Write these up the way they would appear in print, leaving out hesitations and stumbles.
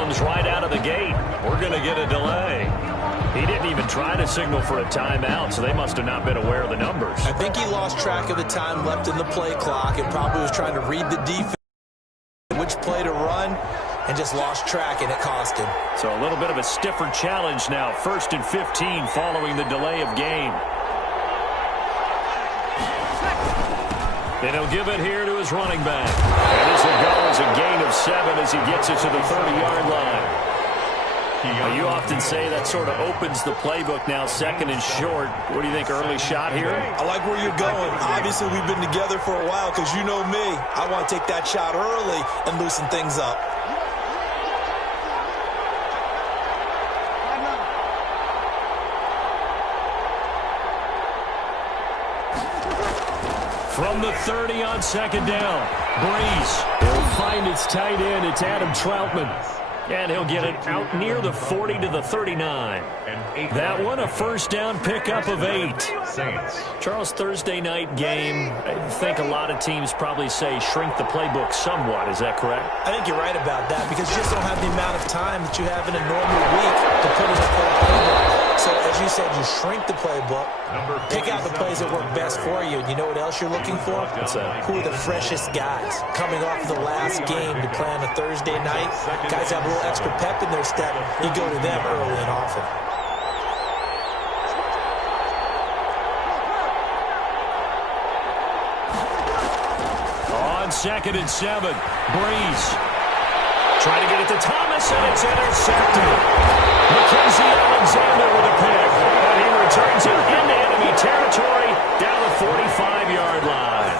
problems right out of the gate. We're going to get a delay. He didn't even try to signal for a timeout, so they must have not been aware of the numbers. I think he lost track of the time left in the play clock and probably was trying to read the defense, which play to run, and just lost track, and it cost him. So a little bit of a stiffer challenge now. 1st and 15 following the delay of game. And he'll give it here to his running back. And this will go as a gain of 7 as he gets it to the 30-yard line. Now, you often say that sort of opens the playbook now, 2nd and short. What do you think, early shot here? I like where you're going. Obviously, we've been together for a while because you know me. I want to take that shot early and loosen things up. From the 30 on 2nd down, Breeze will find its tight end. It's Adam Troutman. And he'll get it out near the 40 to the 39. That one, a 1st down pickup of 8. Charles, Thursday night game, I think a lot of teams probably say shrink the playbook somewhat. Is that correct? I think you're right about that because you just don't have the amount of time that you have in a normal week to put in a full playbook. So, as you said, you shrink the playbook, pick out the plays that work best for you. And you know what else you're looking for? What's that? Who are the freshest guys coming off the last game to play on a Thursday night? Guys have a little extra pep in their step. You go to them early and often. On 2nd and 7, Breeze. Trying to get it to Thomas, and it's intercepted. Mackenzie Alexander with a pick. And he returns it into enemy territory down the 45-yard line.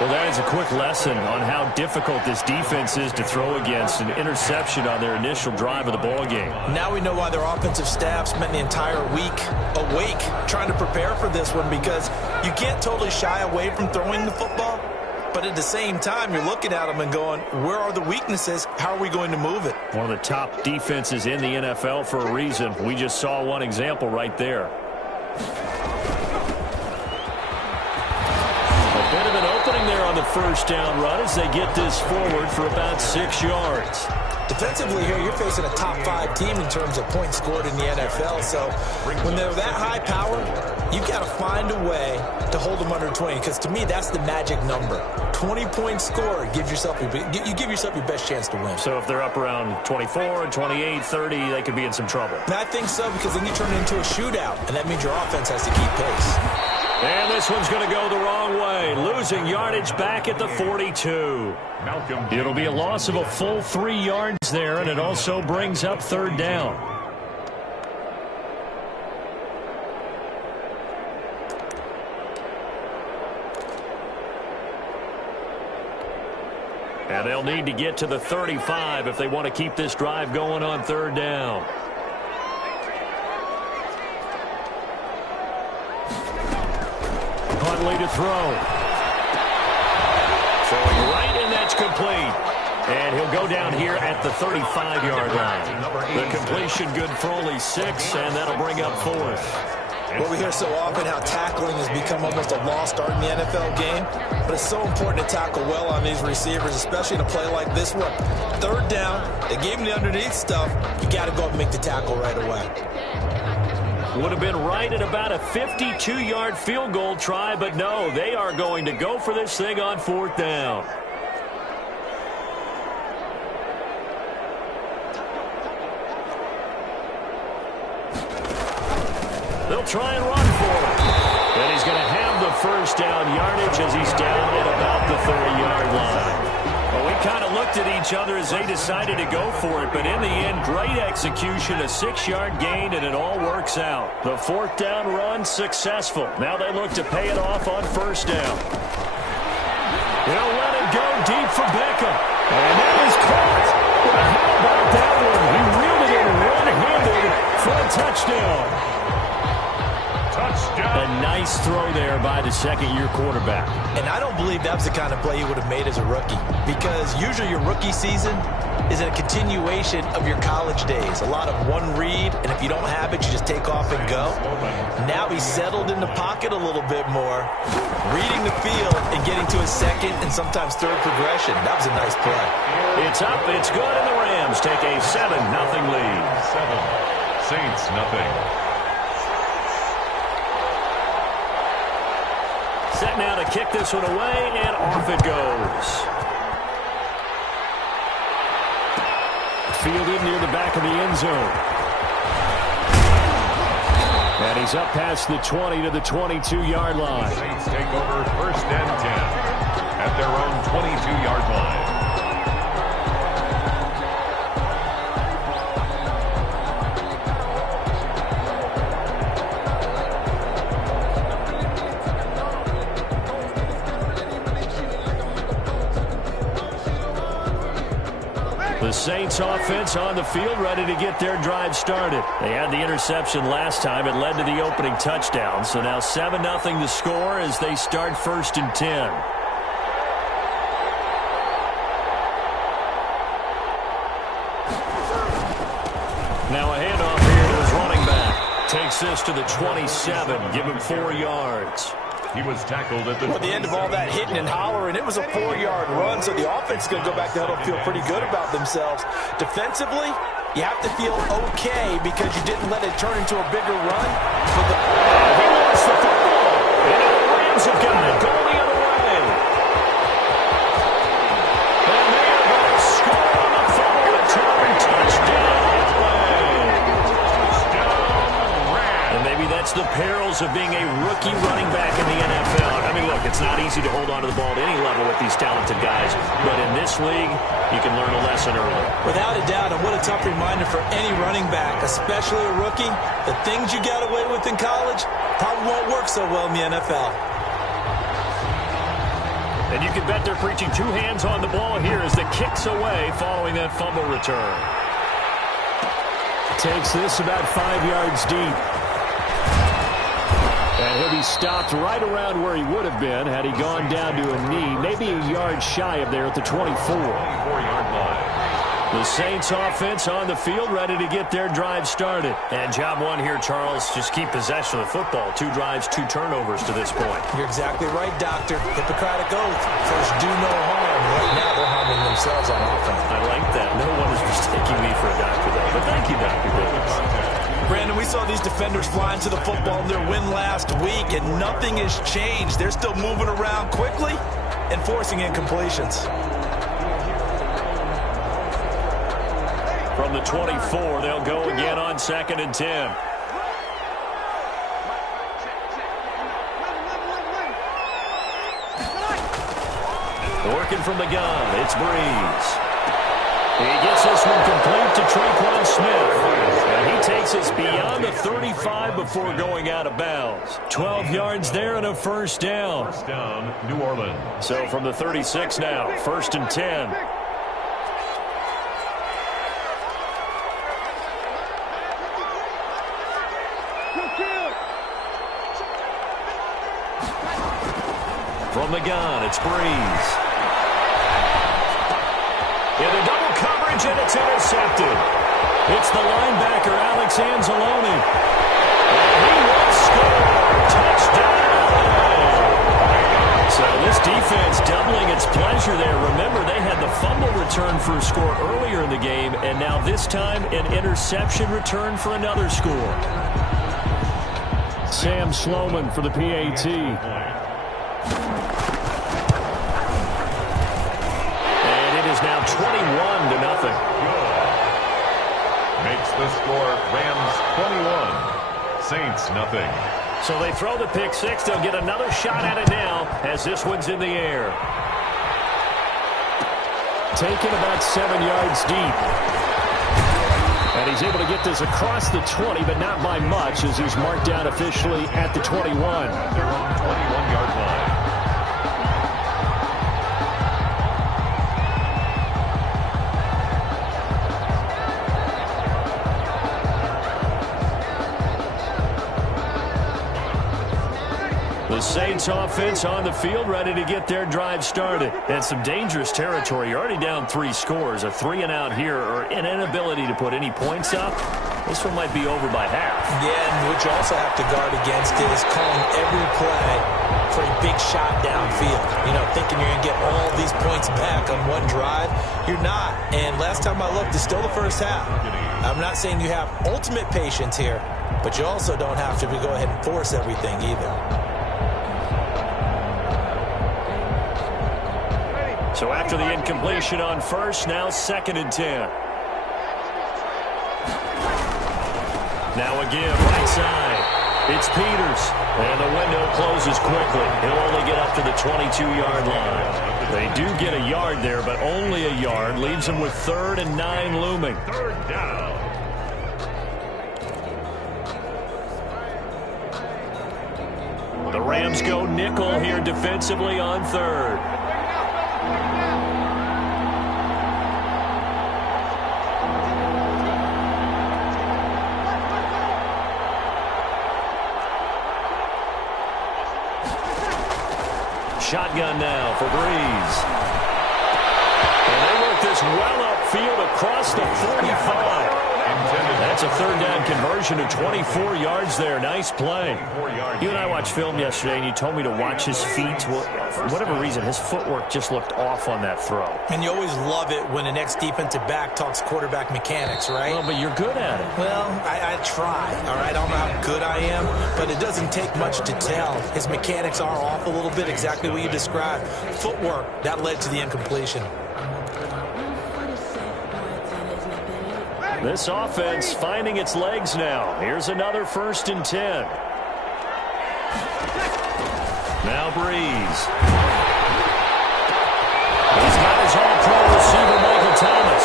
Well, that is a quick lesson on how difficult this defense is to throw against. An interception on their initial drive of the ballgame. Now we know why their offensive staff spent the entire week awake trying to prepare for this one because you can't totally shy away from throwing the football. But at the same time, you're looking at them and going, where are the weaknesses? How are we going to move it? One of the top defenses in the NFL for a reason. We just saw one example right there. A bit of an opening there on the 1st down run as they get this forward for about 6 yards. Defensively here, you're facing a top 5 team in terms of points scored in the NFL. So when they're that high powered, you've got to find a way to hold them under 20. Because to me, that's the magic number. 20 points scored gives yourself you give yourself your best chance to win. So if they're up around 24, 28, 30, they could be in some trouble. And I think so because then you turn it into a shootout. And that means your offense has to keep pace. And this one's going to go the wrong way. Losing yardage back at the 42. It'll be a loss of a full 3 yards there, and it also brings up 3rd down. And they'll need to get to the 35 if they want to keep this drive going on 3rd down. Huntley to throw. Throwing right, and that's complete. And he'll go down here at the 35-yard line. The completion good for only 6, and that'll bring up 4th. Well, we hear so often how tackling has become almost a lost art in the NFL game, but it's so important to tackle well on these receivers, especially in a play like this one. 3rd down, they gave him the underneath stuff. You got to go up and make the tackle right away. Would have been right at about a 52-yard field goal try, but no, they are going to go for this thing on 4th down. They'll try and run for it. And he's going to have the 1st down yardage as he's down at about the 30-yard line. Well, we kind of looked at each other as they decided to go for it, but in the end, great execution, a 6-yard gain, and it all works out. The 4th down run successful. Now they look to pay it off on 1st down. They'll let it go deep for Beckham. And that is caught. Well, how about that one? He reeled it in one-handed for a touchdown. A nice throw there by the 2nd-year quarterback. And I don't believe that was the kind of play he would have made as a rookie. Because usually your rookie season, is a continuation of your college days. A lot of one read, and if you don't have it, you just take off and go. Now he's settled in the pocket a little bit more, reading the field and getting to his second and sometimes third progression. That was a nice play. It's up, it's good, and the Rams take a 7-0 lead. 7, Saints nothing. Set now to kick this one away, and off it goes. Fielded near the back of the end zone. And he's up past the 20 to the 22-yard line. Saints take over 1st and 10 at their own 22-yard line. The Saints offense on the field, ready to get their drive started. They had the interception last time. It led to the opening touchdown. So now 7-0 the score as they start 1st and 10. Now a handoff here to his running back. Takes this to the 27. Give him 4 yards. He was tackled at the end of all that hitting and hollering. It was a 4-yard run, so the offense is going to go back to huddle and feel pretty good about themselves. Defensively, you have to feel okay because you didn't let it turn into a bigger run. He wants the football. And now the Rams have got it. Going the other way. And they are going to score on the fumble return. Touchdown, and maybe that's the perils of being a rookie running back in the NFL. I mean, look, it's not easy to hold on to the ball at any level with these talented guys. But in this league, you can learn a lesson early. Without a doubt, and what a tough reminder for any running back, especially a rookie. The things you got away with in college probably won't work so well in the NFL. And you can bet they're preaching 2 hands on the ball here as the kick's away following that fumble return. Takes this about 5 yards deep. And he'll be stopped right around where he would have been had he gone down to a knee, maybe a yard shy of there at the 24. 24-yard line. The Saints offense on the field, ready to get their drive started. And job one here, Charles, just keep possession of the football. 2 drives, 2 turnovers to this point. You're exactly right, Doctor. Hippocratic oath. First, do no harm. Right now, they're harming themselves on offense. I like that. No one is mistaking me for a doctor, though. But thank you, Dr. Davis. Brandon, we saw these defenders flying to the football in their win last week, and nothing has changed. They're still moving around quickly and forcing incompletions. From the 24, they'll go again on 2nd and 10. Working from the gun, it's Breeze. He gets this one complete to Traquan Smith. And he takes us beyond the 35 before going out of bounds. 12 yards there and a 1st down. 1st down, New Orleans. So from the 36 now, 1st and 10. From the gun, it's Breeze. Into double coverage, and it's intercepted. It's the linebacker, Alex Anzalone. And he will score. Touchdown. So this defense doubling its pleasure there. Remember, they had the fumble return for a score earlier in the game, and now this time an interception return for another score. Sam Sloman for the PAT. Now 21-0. Makes the score Rams 21, Saints nothing. So they throw the pick 6. They'll get another shot at it now as this one's in the air. Taken about 7 yards deep. And he's able to get this across the 20, but not by much as he's marked down officially at the 21. Their own 21-yard line. The Saints offense on the field, ready to get their drive started. And some dangerous territory. You're already down 3 scores. A 3-and-out here, or an inability to put any points up. This one might be over by half. Yeah, and what you also have to guard against is calling every play for a big shot downfield. You know, thinking you're going to get all these points back on one drive. You're not. And last time I looked, it's still the first half. I'm not saying you have ultimate patience here, but you also don't have to go ahead and force everything either. So after the incompletion on first, now 2nd and 10. Now again, right side. It's Peters. And the window closes quickly. He'll only get up to the 22-yard line. They do get a yard there, but only a yard. Leaves them with 3rd and 9 looming. 3rd down. The Rams go nickel here defensively on 3rd. Shotgun now for Breeze. And they work this well upfield across the 45. That's a 3rd down conversion of 24 yards there. Nice play. You and I watched film yesterday, and you told me to watch his feet. Well, for whatever reason, his footwork just looked off on that throw. And you always love it when an ex-defensive back talks quarterback mechanics, right? Well, but you're good at it. Well, I try, all right? I don't know how good I am, but it doesn't take much to tell. His mechanics are off a little bit, exactly what you described. Footwork, that led to the incompletion. This offense finding its legs now. Here's another 1st and 10. Now Breeze. He's got his all-pro receiver, Michael Thomas.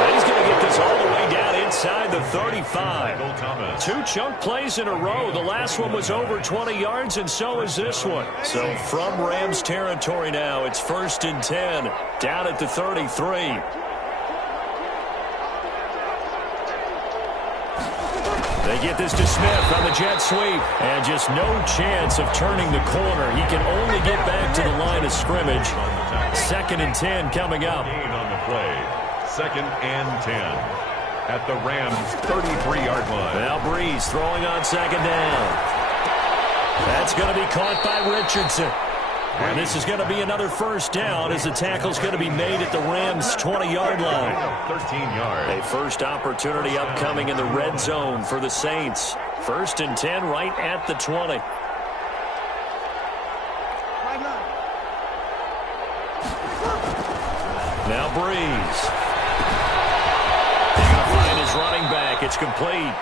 And he's going to get this all the way down inside the 35. 2 chunk plays in a row. The last one was over 20 yards, and so is this one. So from Rams territory now, it's 1st and 10, down at the 33. They get this to Smith on the jet sweep. And just no chance of turning the corner. He can only get back to the line of scrimmage. 2nd and 10 coming up. Gain on the play. 2nd and 10. At the Rams' 33-yard line. Now Breeze throwing on 2nd down. That's going to be caught by Richardson. And this is going to be another 1st down as the tackle's going to be made at the Rams' 20-yard line. 13 yards. A first opportunity upcoming in the red zone for the Saints. 1st and 10 right at the 20. Now Breeze. He's going to find his running back. It's complete.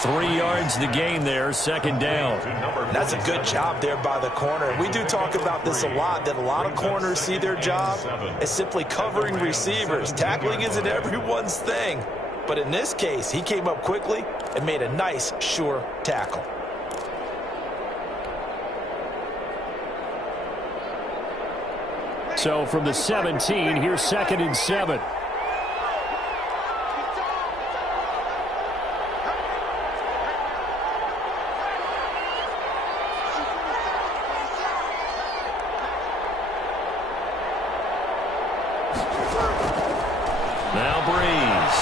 3 yards the gain there, 2nd down. That's a good job there by the corner. We do talk about this a lot, that a lot of corners see their job as simply covering receivers. Tackling isn't everyone's thing. But in this case, he came up quickly and made a nice, sure tackle. So from the 17, here's 2nd and 7. Now Breeze.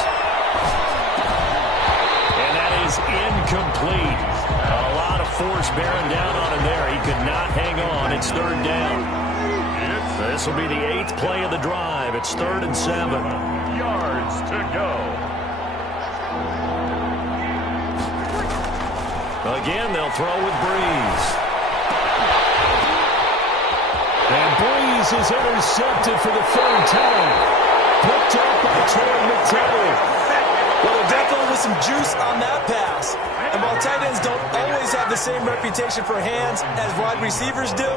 And that is incomplete. A lot of force bearing down on him there. He could not hang on. It's 3rd down. This will be the 8th play of the drive. It's 3rd and 7. Yards to go. Again, they'll throw with Breeze. And Breeze is intercepted for the 3rd time. Picked up by Troy McTaggart. Well, there definitely was some juice on that pass. And while tight ends don't always have the same reputation for hands as wide receivers do,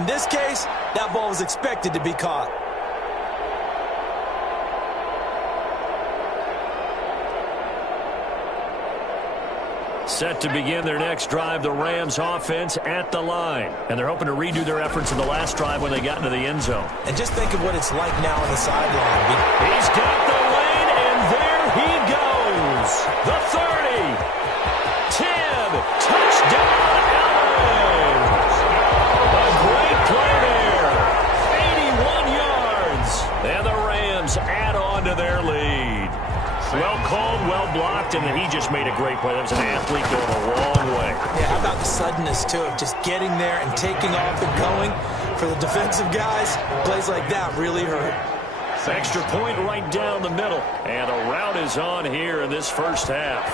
in this case, that ball was expected to be caught. Set to begin their next drive, the Rams offense at the line. And they're hoping to redo their efforts in the last drive when they got into the end zone. And just think of what it's like now on the sideline. He's got the lane, and there he goes. The 30. 10. Touchdown, Allen. expect him, and he just made a great play. That was an athlete going a long way. Yeah, how about the suddenness, too, of just getting there and taking off and going? For the defensive guys, plays like that really hurt. Extra point right down the middle. And a rout is on here in this first half.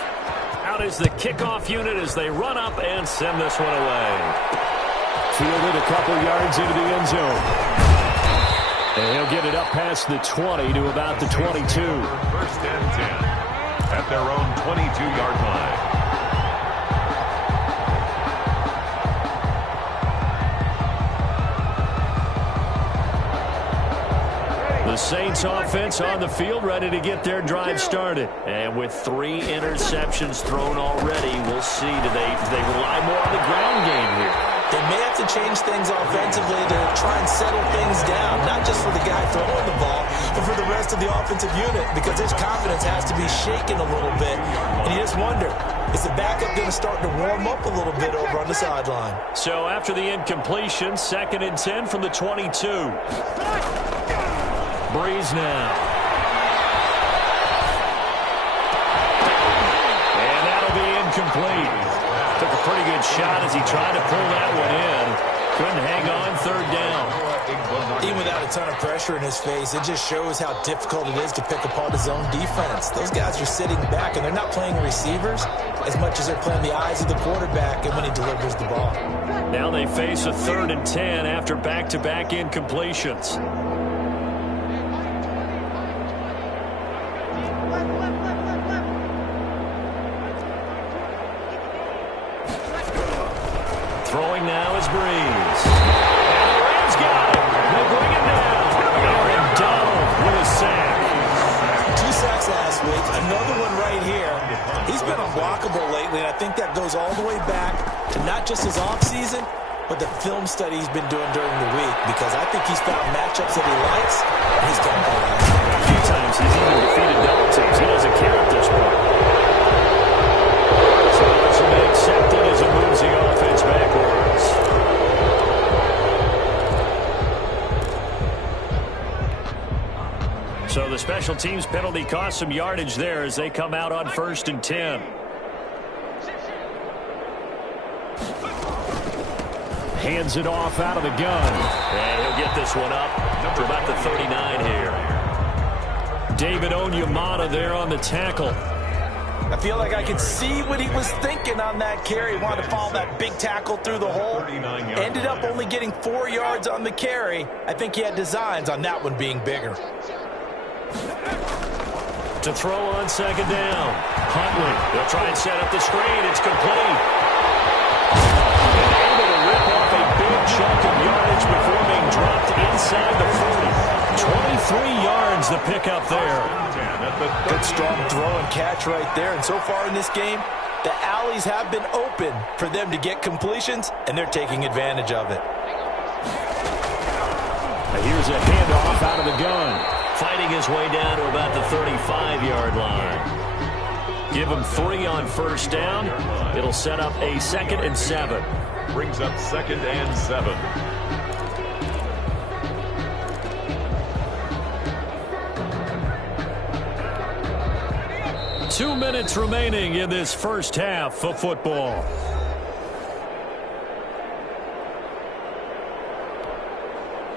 Out is the kickoff unit as they run up and send this one away. Fielded a couple yards into the end zone. And he'll get it up past the 20 to about the 22. First and 10 at their own 22-yard line. The Saints offense on the field, ready to get their drive started. And with 3 interceptions thrown already, we'll see. Do they rely more on the ground game here? They may have to change things offensively to try and settle things down, not just for the guy throwing the ball, but for the rest of the offensive unit, because his confidence has to be shaken a little bit. And you just wonder, is the backup going to start to warm up a little bit over on the sideline? So after the incompletion, 2nd and 10 from the 22. Breeze now. And that'll be incomplete. Took a pretty good shot as he tried to pull that one in. Couldn't hang on, 3rd down. Even without a ton of pressure in his face, it just shows how difficult it is to pick apart his own defense. Those guys are sitting back, and they're not playing receivers as much as they're playing the eyes of the quarterback and when he delivers the ball. Now they face a 3rd and 10 after back-to-back incompletions. Throwing now is Breeze. And the Rams got it. They bring it down. Aaron Donald with a sack. 2 sacks last week, another one right here. He's been unblockable lately, and I think that goes all the way back to not just his offseason, but the film study he's been doing during the week, because I think he's found matchups that he likes, and he's going to go after. A few times he's even defeated double teams. He doesn't care at this point. So it's to be accepted as it moves the offense backwards. So the special teams penalty cost some yardage there as they come out on 1st and 10. Hands it off out of the gun. And he'll get this one up to about the 39 here. David Onyemata there on the tackle. I feel like I could see what he was thinking on that carry. He wanted to follow that big tackle through the hole. Ended up only getting 4 yards on the carry. I think he had designs on that one being bigger. To throw on 2nd down. Huntley. They'll try and set up the screen. It's complete. And able to rip off a big chunk of yardage before being dropped inside the 40. 23 yards the pickup there. Good strong throw and catch right there. And so far in this game, the alleys have been open for them to get completions, and they're taking advantage of it. Here's a handoff out of the gun. Fighting his way down to about the 35-yard line. Give him 3 on 1st down. It'll set up a 2nd and 7. Brings up 2nd and 7. 2 minutes remaining in this first half of football.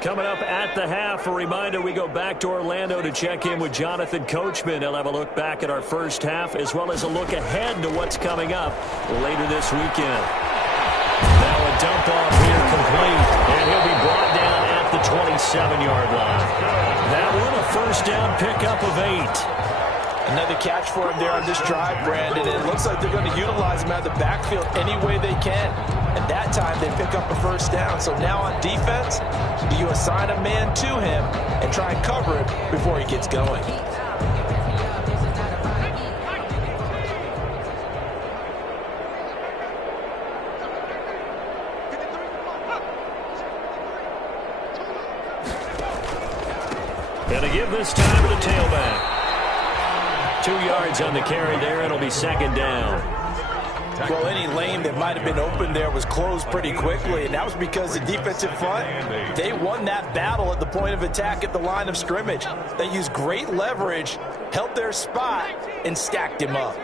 Coming up at the half, a reminder, we go back to Orlando to check in with Jonathan Coachman. He'll have a look back at our first half as well as a look ahead to what's coming up later this weekend. Now a dump off here complete, and he'll be brought down at the 27-yard line. That one a 1st down pickup of 8. Another catch for him there on this drive, Brandon. It looks like they're going to utilize him out of the backfield any way they can. And that time they pick up a 1st down. So now on defense, do you assign a man to him and try and cover it before he gets going? Gonna give this time to the tailback. 2 yards on the carry there. It'll be 2nd down. Well, any lane that might have been open there was closed pretty quickly, and that was because the defensive front, they won that battle at the point of attack at the line of scrimmage. They used great leverage, held their spot, and stacked him up.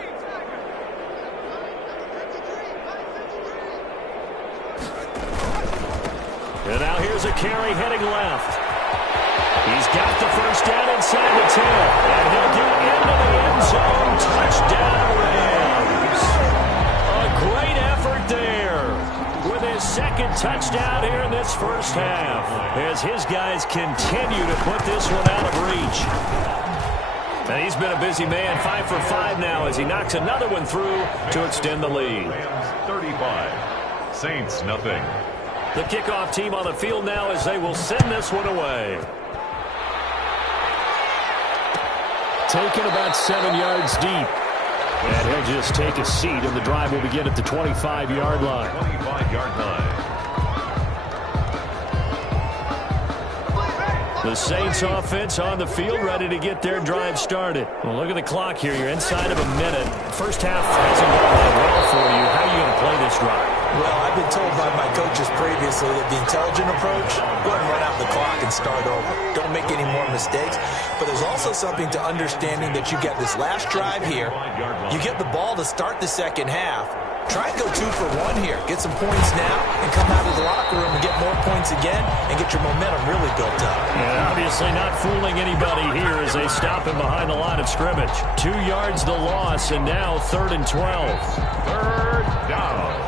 And now here's a carry heading left. He's got the first down inside the 10. And he'll get into the end zone. Touchdown, Rams. A great effort there with his second touchdown here in this first half, as his guys continue to put this one out of reach. And he's been a busy man, 5 for 5 now, as he knocks another one through to extend the lead. Rams 35, Saints nothing. The kickoff team on the field now as they will send this one away. Taken about 7 yards deep. And he'll just take a seat, and the drive will begin at the 25-yard line. 25-yard line. The Saints offense on the field, ready to get their drive started. Well, look at the clock here. You're inside of a minute. First half hasn't gone that well for you. How are you going to play this drive? Well, I've been told by my coaches previously that the intelligent approach, go ahead and run out the clock and start over. Don't make any more mistakes. But there's also something to understanding that you get this last drive here. You get the ball to start the second half. Try and go 2 for 1 here. Get some points now and come out of the locker room and get more points again and get your momentum really built up. And obviously not fooling anybody here as they stop him behind the line of scrimmage. 2 yards the loss, and now 3rd and 12. Third down.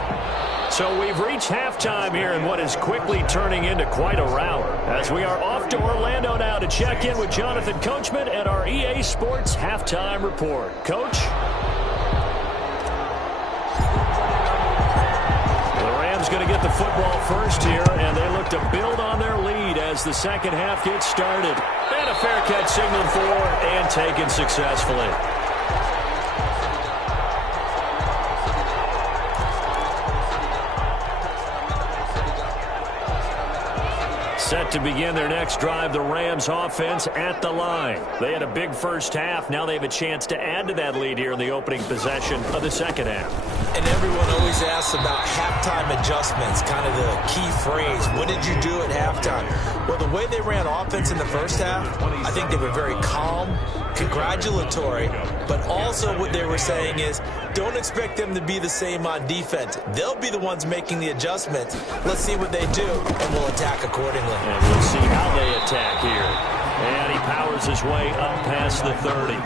So we've reached halftime here in what is quickly turning into quite a rout, as we are off to Orlando now to check in with Jonathan Coachman at our EA Sports Halftime Report. Coach? Going to get the football first here, and they look to build on their lead as the second half gets started. And a fair catch signaled for and taken successfully. Set to begin their next drive, the Rams offense at the line. They had a big first half. Now they have a chance to add to that lead here in the opening possession of the second half. And everyone always asks about halftime adjustments, kind of the key phrase. What did you do at halftime? Well, the way they ran offense in the first half, I think they were very calm, congratulatory, but also what they were saying is don't expect them to be the same on defense. They'll be the ones making the adjustments. Let's see what they do, and we'll attack accordingly. And we'll see how they attack here. And he powers his way up past the 30.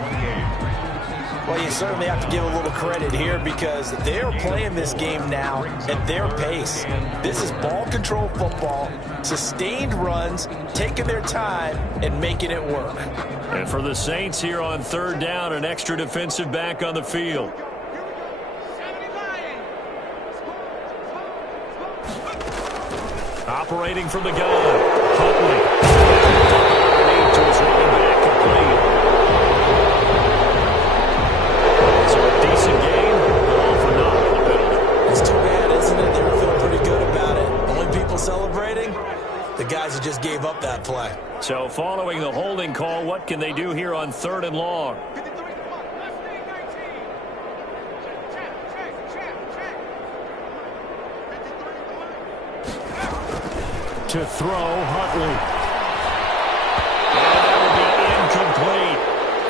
Well, you certainly have to give a little credit here because they're playing this game now at their pace. This is ball control football, sustained runs, taking their time and making it work. And for the Saints here on 3rd down, an extra defensive back on the field. Operating from the gun, Huntley. Underneath to his running back, complete. So a decent game, but all for naught with the penalty. It's too bad, isn't it? They were feeling pretty good about it. Only people celebrating, the guys who just gave up that play. So following the holding call, what can they do here on 3rd and long? To throw, Huntley. And that will be incomplete.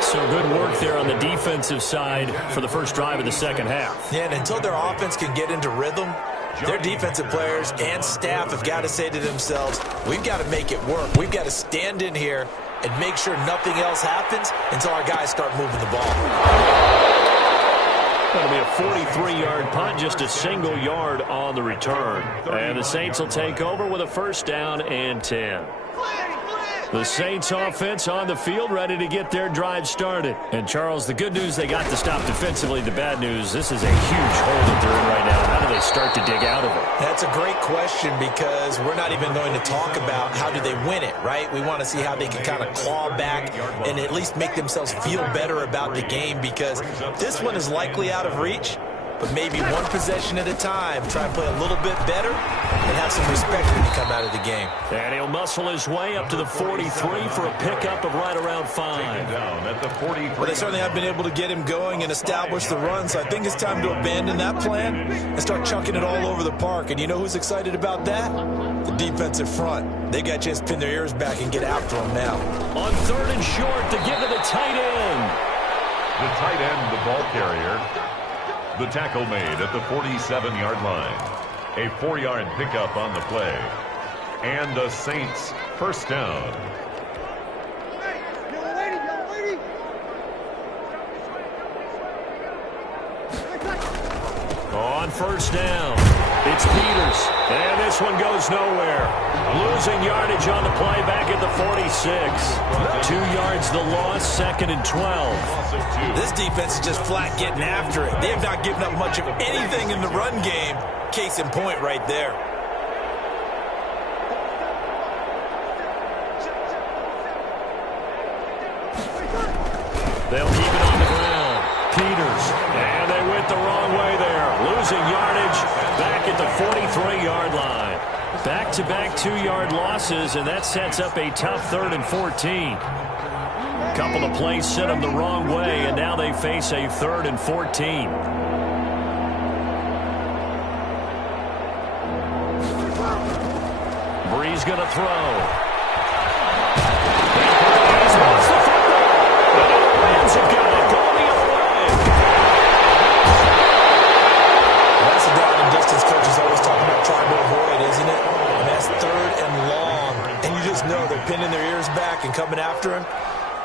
So good work there on the defensive side for the first drive of the second half. Yeah, and until their offense can get into rhythm, their defensive players and staff have got to say to themselves, we've got to make it work. We've got to stand in here and make sure nothing else happens until our guys start moving the ball. That'll be a 43-yard punt, just a single yard on the return. And the Saints will take over with a 1st down and 10. The Saints offense on the field, ready to get their drive started. And, Charles, the good news, they got to stop defensively. The bad news, this is a huge hole that they're in right now. How do they start to dig out of it? That's a great question because we're not even going to talk about how do they win it, right? We want to see how they can kind of claw back and at least make themselves feel better about the game because this one is likely out of reach. But maybe one possession at a time. Try and play a little bit better and have some respect when you come out of the game. And he'll muscle his way up to the 43 for a pickup of right around 5. Down at the 43. Well, they certainly have been able to get him going and establish the run, so I think it's time to abandon that plan and start chunking it all over the park. And you know who's excited about that? The defensive front. They got a chance to pin their ears back and get after him now. On 3rd and short to give to the tight end. The tight end, the ball carrier. The tackle made at the 47-yard line. A 4-yard pickup on the play. and the Saints first down. On first down, it's Peters, and this one goes nowhere. Losing yardage on the play back at the 46. 2 yards the loss, 2nd and 12. This defense is just flat getting after it. They have not given up much of anything in the run game. Case in point right there. They'll keep it on the ground. Peters, and they went the wrong way there. Losing yardage back at the 43-yard line. Back-to-back 2-yard losses, and that sets up a tough 3rd and 14. Couple of plays sent them the wrong way, and now they face a 3rd and 14. Breeze going to throw. He's lost the football. And the Rams have got it going the other way. That's the down and distance coaches always talking about trying to avoid, isn't it? And that's 3rd and long. And you just know they're pinning their ears back and coming after him.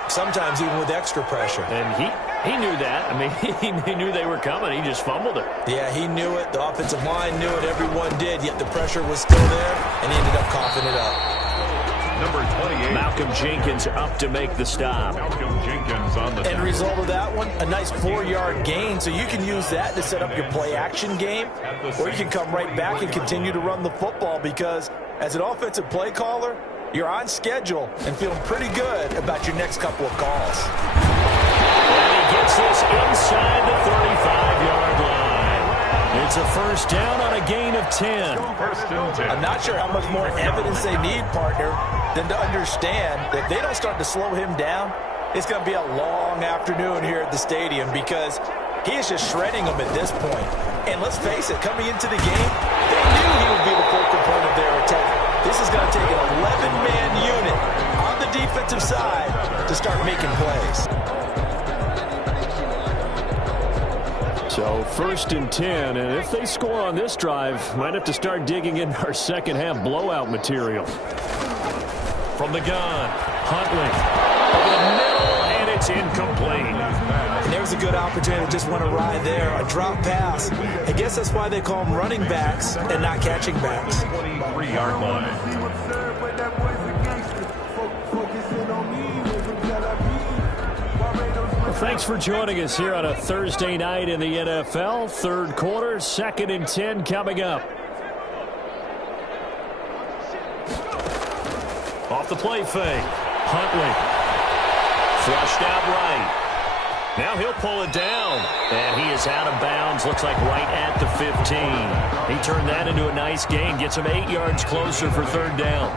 Sometimes even with extra pressure. And he knew that. I mean, he knew they were coming. He just fumbled it. Yeah, he knew it. The offensive line knew it. Everyone did. Yet the pressure was still there, and he ended up coughing it up. Number 28. Malcolm Jenkins up to make the stop. Malcolm Jenkins on the End result of that one, a nice 4-yard gain. So you can use that to set up your play-action game, or you can come right back and continue to run the football because as an offensive play caller, you're on schedule and feeling pretty good about your next couple of calls. And he gets this inside the 35-yard line. It's a first down on a gain of 10. First and 10. I'm not sure how much more evidence they need, partner, than to understand that if they don't start to slow him down, it's going to be a long afternoon here at the stadium because he is just shredding them at this point. And let's face it, coming into the game, they knew he would be the focal point of their attack. This is going to take an 11-man unit on the defensive side to start making plays. So 1st and 10, and if they score on this drive, might have to start digging in our second-half blowout material. From the gun, Huntley over the middle, and it's incomplete. And there's a good opportunity to just went awry there, a drop pass. I guess that's why they call them running backs and not catching backs. 23-yard line. Well, thanks for joining us here on a Thursday night in the NFL. 3rd quarter, 2nd and 10 coming up. Off the play fake. Huntley. Flushed out right. Now he'll pull it down. And he is out of bounds. Looks like right at the 15. He turned that into a nice gain. Gets him 8 yards closer for 3rd down.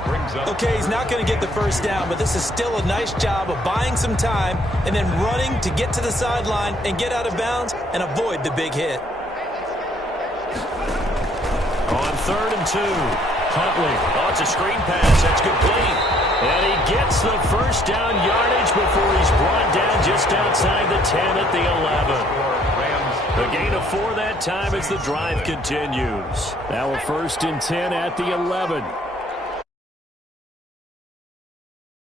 Okay, he's not going to get the first down, but this is still a nice job of buying some time and then running to get to the sideline and get out of bounds and avoid the big hit. On 3rd and 2. Huntley. Oh, it's a screen pass. That's complete. And he gets the first down yardage before he's brought down just outside the 10 at the 11. A gain of 4 that time as the drive continues. Now a 1st and 10 at the 11.